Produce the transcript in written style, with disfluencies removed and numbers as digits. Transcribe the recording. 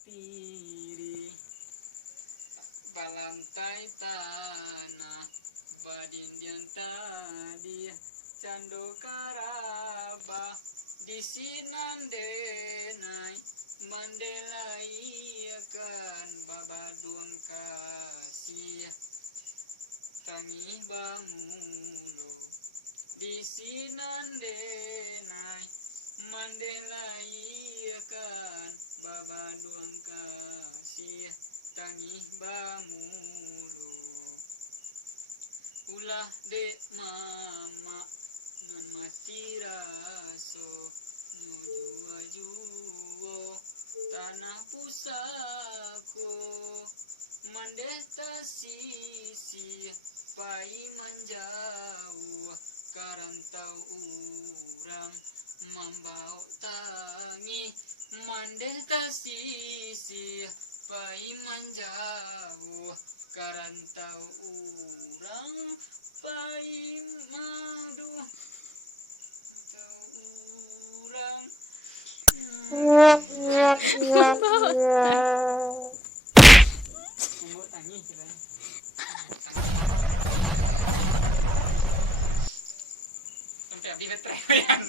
tiri balantai tanah badindian tadi cando karaba disinandenai mandelaiakan babaduang kasih tangi bamulo disinandenai mandelaiakan babaduang kasih tangi bamulo ulah dek mama nan mati raso nujua juo tanah pusako mandeta sisi pai menjauh karantau urang membau tangi mandeta sisi pai menjauh karantau urang pai madu urang membawa tangi kiranya sampai abdi betrewean